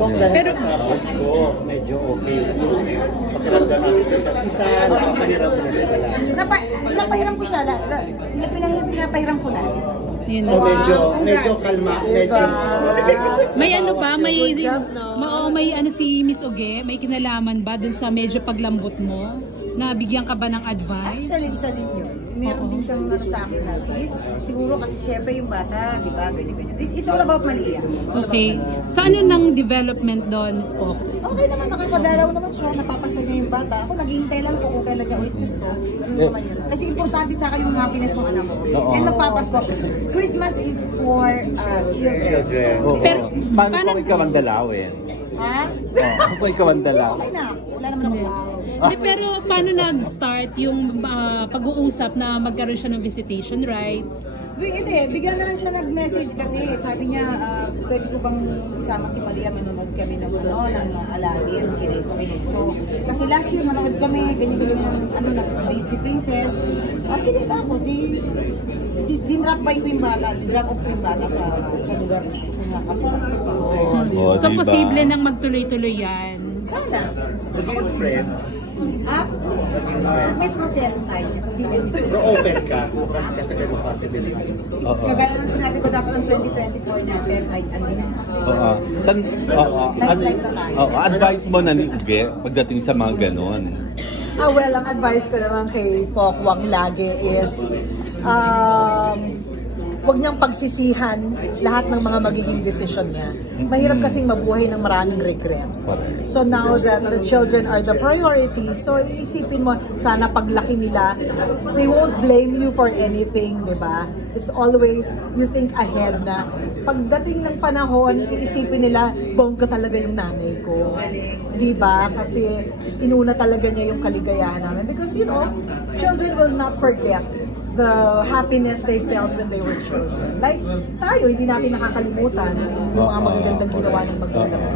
Kung dahil sa Pasko, medyo okay. Pakiramdam natin sa isa't isa, napapahiram ko na sila. Napahiram ko siya, pinapahiram ko na. So medyo kalma, medyo... May ano ba, may ano si Miss Oge, may kinalaman ba dun sa medyo paglambot mo? Nabigyan ka ba ng advice? Actually, isa din yun. Meron din siyang ano sa akin na sis. Siguro kasi siyempre yung bata, di ba? Ganyan. It's all about Malia. Okay. So ano nang development doon, Miss Focus? Okay naman, nakakadalaw naman siya. Napapasya niya yung bata. Ako naghihintay lang ko kung kailan niya ulit gusto. Ano naman yun. Kasi importante sa akin yung happiness ng anak ko. And magpapasko. Christmas is for children. Pero paano kung ikaw ang dalawin? Ha? Kung ikaw ang dalawin? Okay na. Wala naman ako sa akin. Pero paano nag-start yung pag-uusap na magkaroon siya ng visitation rights? Hindi, bigla na lang siya nag-message kasi sabi niya, pwede ko bang isama si Maria, manonood kami ng Aladdin, kineso. So, kasi last year manonood kami, ganyan-ganyan ng Disney Princess. Sige ako, dinrap by ko yung bata, dinrap off ko yung bata sa lugar niya. So, posible nang magtuloy-tuloy yan? Sana. Maging friends. May proseso tayo. Pero open ka, bukas ka sa ganung possibility. Kagaya ng sinabi ko, dapat ang 2024 natin ay ano light na tayo. Advice mo na ni Uge pagdating sa mga ganon? Well, ang advice ko naman kay Pokwang lagi is huwag niyang pagsisihan lahat ng mga magiging desisyon niya. Mahirap kasing mabuhay ng maraming regret. So now that the children are the priority, so isipin mo, sana paglaki nila, they won't blame you for anything, di ba? It's always, you think ahead na pagdating ng panahon, iisipin nila, bongga talaga yung nanay ko. Di ba? Kasi inuna talaga niya yung kaligayahan namin. Because, you know, children will not forget the happiness they felt when they were children. Like tayo, hindi natin nakakalimutan yung mga magagandang ginawa ng magulang.